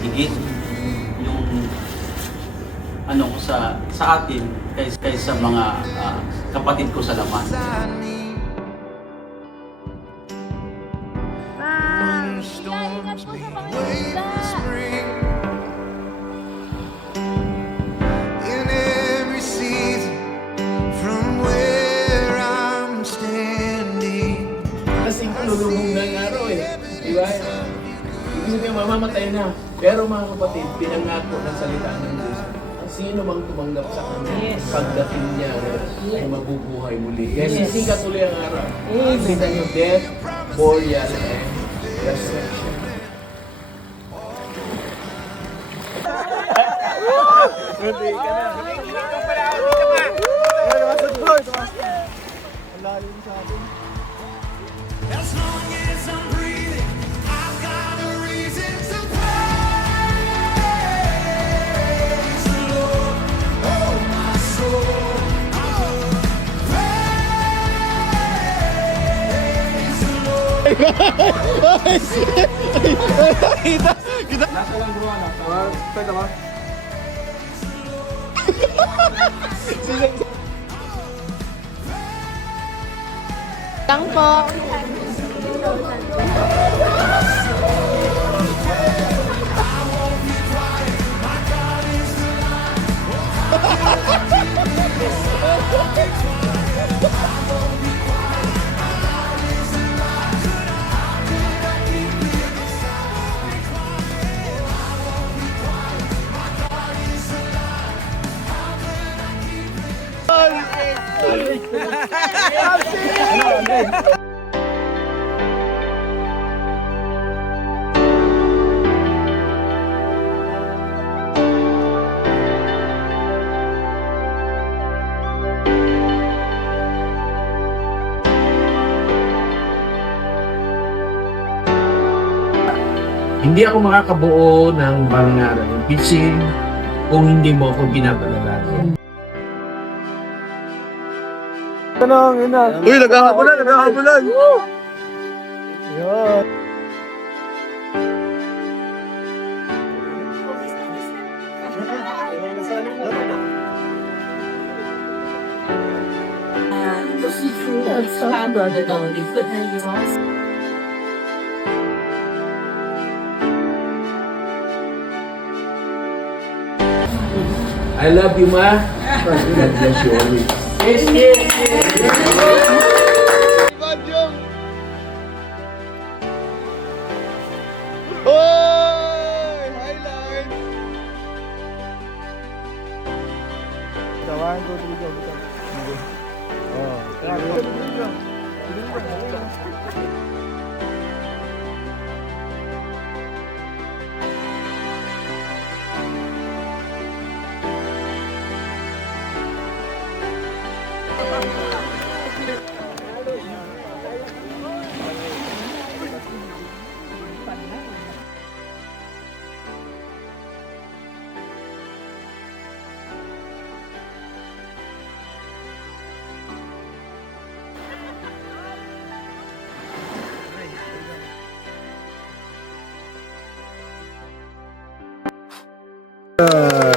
higit yung ano ko sa atin kaysa mga kapatid ko sa laman. Ingat po sa mga isda. In every season, from where I'm standing. Kasing lulubog ng araw eh. Di ba? Ibig sabihin, mamamatay na. Pero mga kapatid, pinangako ng salita ng Diyos. Ang sino mang tumanggap sa kanya, pagdating niya ay mabubuhay muli. Kaya sisikat uli ang araw. Kita niyo, death, burial, and resurrection. As long as I'm breathing, I've got a reason to praise the Lord. Oh, my soul, I will praise the Lord. Nasa lang bro, pwede ba? Lang po. Hindi ako makakabuo ng pangaral ng pitching kung hindi mo ako binabalalagan. Uy, naghahabulan! I love you, Ma. God bless you always. Yes, yes, yes. Hoy! Highlight! One, two, three, go.